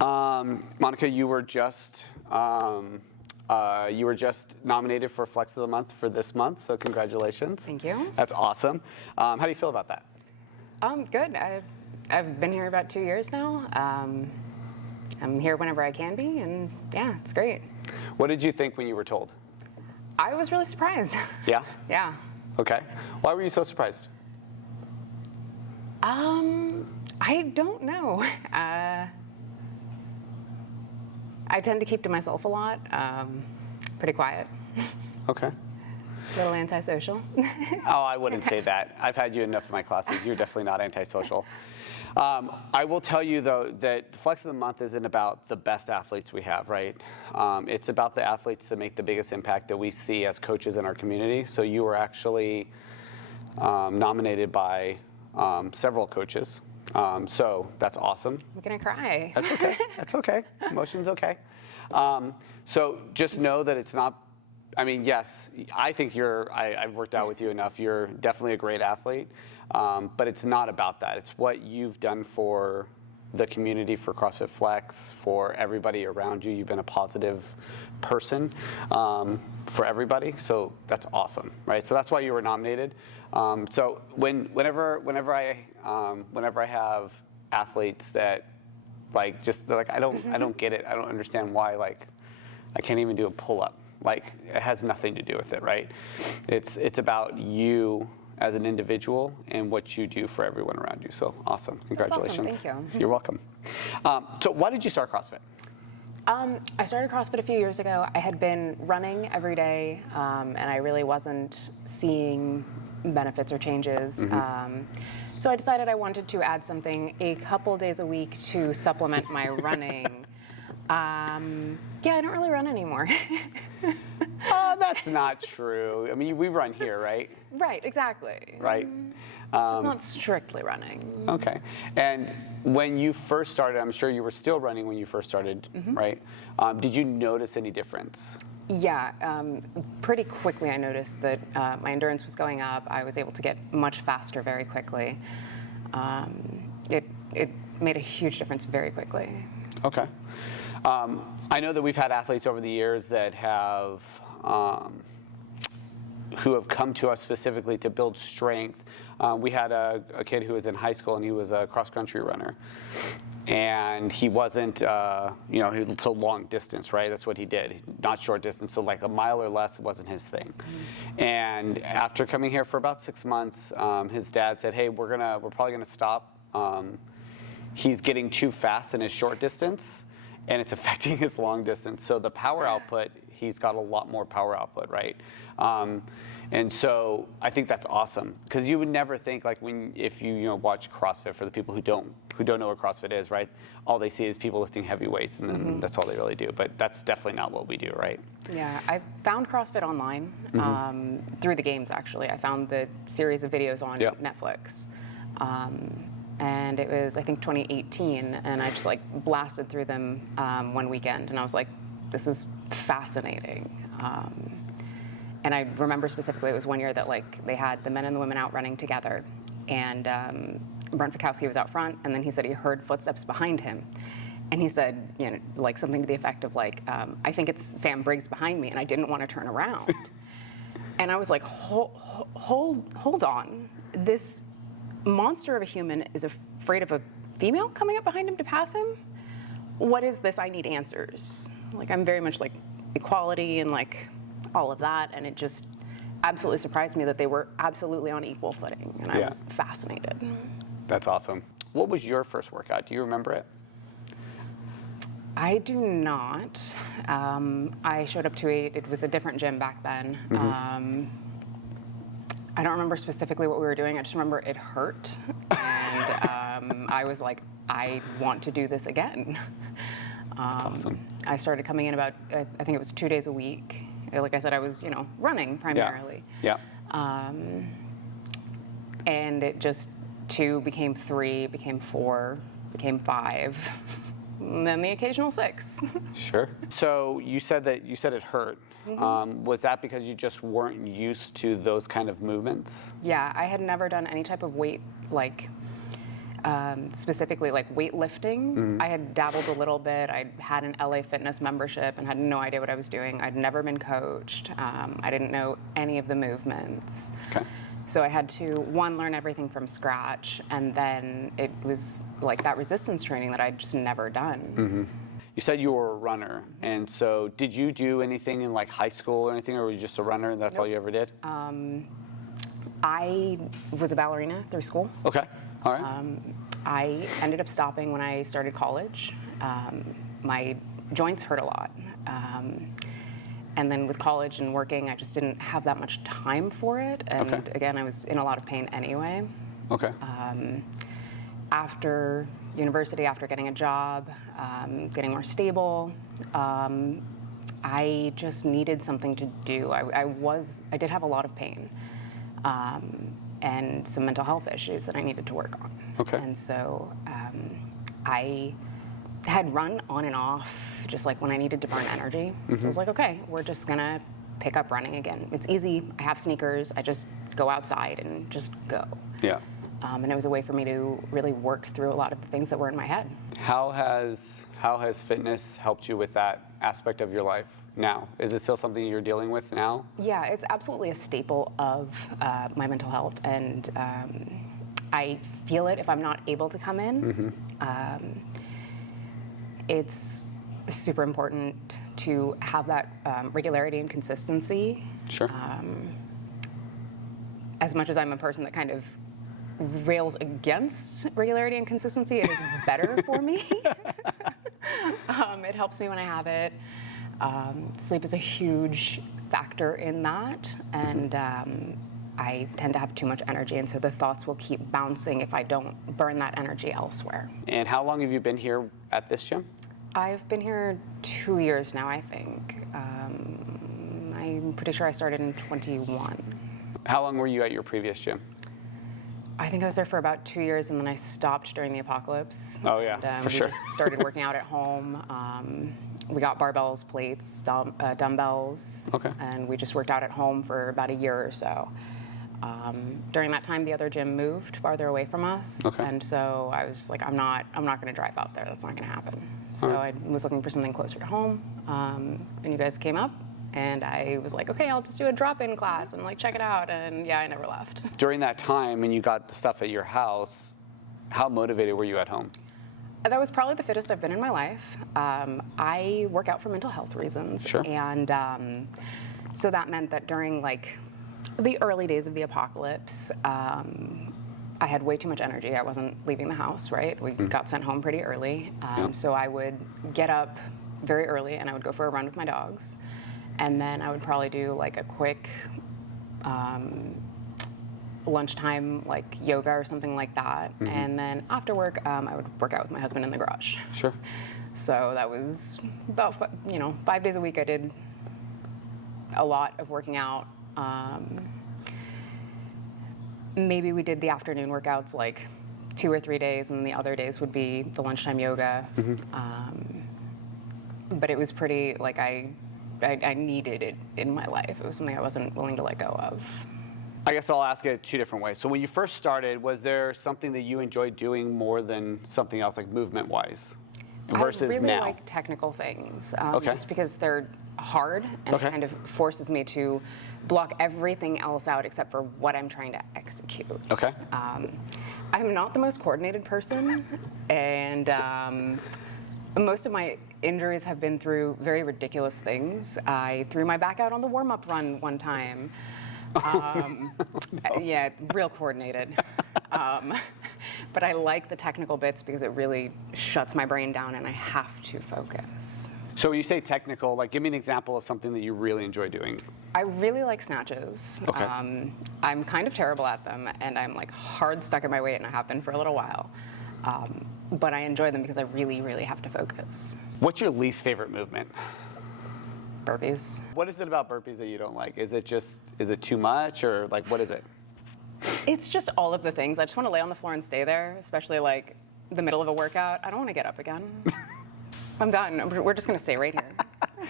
Monica, you were just nominated for Flex of the Month for this month, so congratulations. Thank you. That's awesome. How do you feel about that? Good. I've been here about 2 years now. I'm here whenever I can be, and yeah, it's great. What did you think when you were told? I was really surprised. Yeah? Yeah. Okay. Why were you so surprised? I don't know. I tend to keep to myself a lot. Pretty quiet. Okay. A little antisocial. Oh, I wouldn't say that. I've had you in enough of my classes. You're definitely not antisocial. I will tell you, though, that the Flex of the Month isn't about the best athletes we have, right? It's about the athletes that make the biggest impact that we see as coaches in our community. So you were actually nominated by several coaches. So that's awesome. I'm gonna cry. That's okay. That's okay. Emotion's okay. So just know that it's not, I mean, yes, I think I've worked out with you enough. You're definitely a great athlete, but it's not about that. It's what you've done for the community, for CrossFit Flex, for everybody around you. You've been a positive person for everybody, so that's awesome, right? So that's why you were nominated. So whenever I have athletes that I don't get it. I don't understand why I can't even do a pull-up. It has nothing to do with it, right? It's about you as an individual and what you do for everyone around you. So awesome. Congratulations. That's awesome. Thank you. You're welcome. So why did you start CrossFit? I started CrossFit a few years ago. I had been running every day, and I really wasn't seeing benefits or changes. So I decided I wanted to add something a couple days a week to supplement my running. Yeah, I don't really run anymore. That's not true. I mean, we run here, right? Right, exactly. Right. It's not strictly running. Okay. And when you first started, I'm sure you were still running when you first started, right? Did you notice any difference? Yeah, pretty quickly I noticed that my endurance was going up. I was able to get much faster very quickly. It made a huge difference very quickly. Okay. I know that we've had athletes over the years that have who have come to us specifically to build strength. We had a kid who was in high school and he was a cross-country runner. And he wasn't, so long distance, right? That's what he did, not short distance. So like a mile or less wasn't his thing. And after coming here for about 6 months, his dad said, "Hey, we're probably gonna stop. He's getting too fast in his short distance, and it's affecting his long distance. So the power output, he's got a lot more power output, right?" And so I think that's awesome, because you would never think, if you watch CrossFit, for the people who don't know what CrossFit is, right? All they see is people lifting heavy weights, and then that's all they really do. But that's definitely not what we do, right? Yeah, I found CrossFit online through the games. Actually, I found the series of videos on Netflix. And it was, I think, 2018, and I just blasted through them one weekend, and I was like, this is fascinating. And I remember specifically, it was one year that they had the men and the women out running together, and Brent Fikowski was out front, and then he said he heard footsteps behind him, and he said, something to the effect of I think it's Sam Briggs behind me, and I didn't want to turn around. And I was like, hold on, this monster of a human is afraid of a female coming up behind him to pass him? What is this? I need answers. I'm very much equality and all of that, and it just absolutely surprised me that they were absolutely on equal footing, and I was fascinated. That's awesome. What was your first workout? Do you remember it? I do not. I showed up to it was a different gym back then. I don't remember specifically what we were doing. I just remember it hurt, and I was like, I want to do this again. That's awesome. I started coming in about, I think it was 2 days a week. Like I said, I was, running primarily. Yeah. And it just 2 became 3, became 4, became 5, and then the occasional 6. Sure. So you said it hurt. Was that because you just weren't used to those kind of movements? Yeah, I had never done any type of weight, specifically like weightlifting. I had dabbled a little bit. I had an LA Fitness membership and had no idea what I was doing. I'd never been coached. I didn't know any of the movements. Okay. So I had to, one, learn everything from scratch, and then it was like that resistance training that I'd just never done. You said you were a runner, and so did you do anything in like high school or anything, or were you just a runner and that's all you ever did? I was a ballerina through school. Okay, all right. I ended up stopping when I started college. My joints hurt a lot. And then with college and working, I just didn't have that much time for it. And again, I was in a lot of pain anyway. Okay. After university, after getting a job, getting more stable, I just needed something to do. I did have a lot of pain and some mental health issues that I needed to work on. Okay. And so I had run on and off just like when I needed to burn energy. So I was like, okay, we're just gonna pick up running again. It's easy. I have sneakers. I just go outside and just go. Yeah. And it was a way for me to really work through a lot of the things that were in my head. How has fitness helped you with that aspect of your life now? Is it still something you're dealing with now? Yeah, it's absolutely a staple of my mental health, and I feel it if I'm not able to come in. It's super important to have that regularity and consistency. Sure. As much as I'm a person that kind of rails against regularity and consistency, it is better for me. It helps me when I have it. Sleep is a huge factor in that, and I tend to have too much energy, and so the thoughts will keep bouncing if I don't burn that energy elsewhere. And how long have you been here at this gym? I've been here 2 years now, I think. I'm pretty sure I started in 21. How long were you at your previous gym? I think I was there for about 2 years, and then I stopped during the apocalypse. Oh yeah, And, for sure. We just started working out at home. We got barbells, plates, dumbbells, and we just worked out at home for about a year or so. During that time, the other gym moved farther away from us, and so I was just like, I'm not going to drive out there. That's not going to happen. So I was looking for something closer to home, and you guys came up. And I was like, okay, I'll just do a drop-in class and like check it out. And yeah, I never left. During that time when you got the stuff at your house, how motivated were you at home? That was probably the fittest I've been in my life. I work out for mental health reasons. Sure. And so that meant that during like the early days of the apocalypse, I had way too much energy. I wasn't leaving the house, right? We got sent home pretty early. So I would get up very early and I would go for a run with my dogs. And then I would probably do like a quick lunchtime like yoga or something like that. And then after work, I would work out with my husband in the garage. Sure. So that was about 5 days a week. I did a lot of working out. Maybe we did the afternoon workouts like 2 or 3 days, and the other days would be the lunchtime yoga. But it was pretty like I needed it in my life. It was something I wasn't willing to let go of. I guess I'll ask it 2 different ways. So when you first started, was there something that you enjoyed doing more than something else, like movement-wise, versus I really now? like technical things, Okay. just because they're hard, and it kind of forces me to block everything else out except for what I'm trying to execute. Okay. I'm not the most coordinated person, and most of my injuries have been through very ridiculous things. I threw my back out on the warm-up run one time. Yeah, real coordinated. But I like the technical bits because it really shuts my brain down and I have to focus. So when you say technical, like give me an example of something that you really enjoy doing. I really like snatches. Okay. I'm kind of terrible at them, and I'm like hard stuck in my weight, and I have been for a little while. But I enjoy them because I really, really have to focus. What's your least favorite movement? Burpees. What is it about burpees that you don't like? Is it too much, or like what is it? It's just all of the things. I just want to lay on the floor and stay there, especially like the middle of a workout. I don't want to get up again. I'm done. We're just going to stay right here.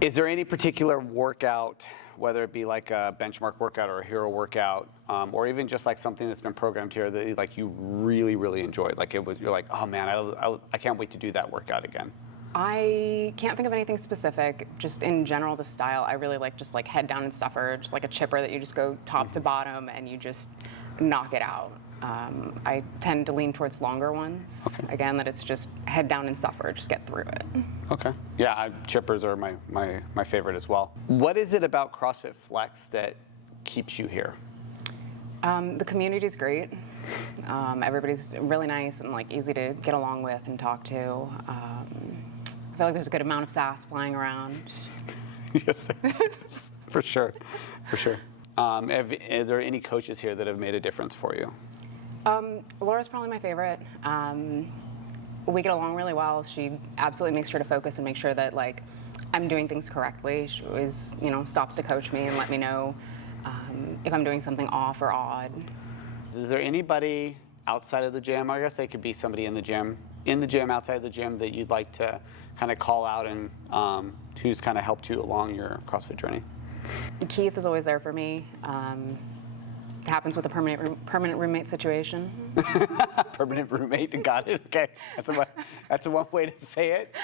Is there any particular workout whether it be like a benchmark workout or a hero workout, or even just like something that's been programmed here that like you really, really enjoyed? Like you're like, oh man, I can't wait to do that workout again. I can't think of anything specific. Just in general, the style, I really like just like head down and stuffer, just like a chipper that you just go top to bottom and you just knock it out. I tend to lean towards longer ones. Okay. Again, that it's just head down and suffer, just get through it. Okay. Yeah, chippers are my favorite as well. What is it about CrossFit Flex that keeps you here? The community is great. Everybody's really nice and like easy to get along with and talk to. I feel like there's a good amount of sass flying around. Yes, for sure, for sure. Is there any coaches here that have made a difference for you? Laura's probably my favorite. We get along really well. She absolutely makes sure to focus and make sure that like I'm doing things correctly. She always, stops to coach me and let me know if I'm doing something off or odd. Is there anybody outside of the gym? I guess they could be somebody in the gym, outside of the gym, that you'd like to kind of call out and who's kind of helped you along your CrossFit journey? Keith is always there for me. It happens with a permanent roommate situation. Permanent roommate, got it. Okay, that's one way to say it.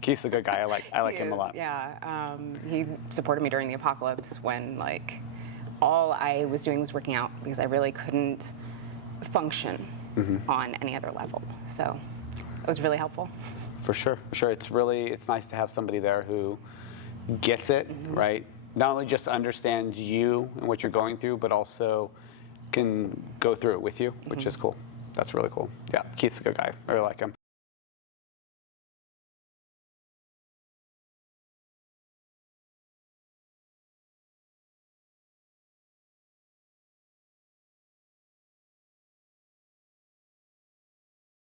Keith's a good guy. I like him a lot. Yeah, he supported me during the apocalypse when like all I was doing was working out because I really couldn't function on any other level. So it was really helpful. For sure. It's nice to have somebody there who gets it, right? Not only just understands you and what you're going through, but also can go through it with you, which is cool. That's really cool. Yeah, Keith's a good guy. I really like him.